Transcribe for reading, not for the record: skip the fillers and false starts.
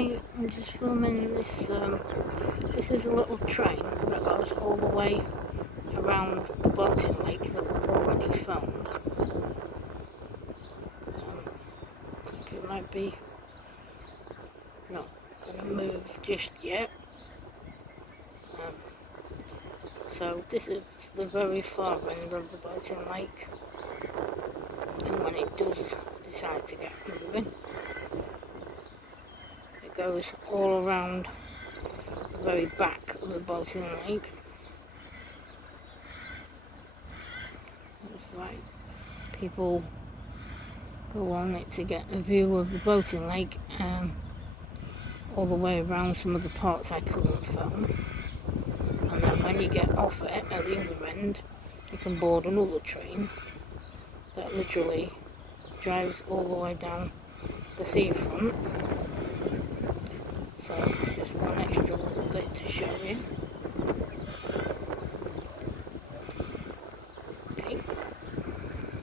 Hi, I'm just filming this. This is a little train that goes all the way around the boating lake that we've already filmed. I think it might be not going to move just yet. So this is the very far end of the boating lake, and when it does decide to get moving, it goes all around the very back of the boating lake. It's like people go on it to get a view of the boating lake, all the way around some of the parts I couldn't film. And then when you get off it at the other end, you can board another train that literally drives all the way down the seafront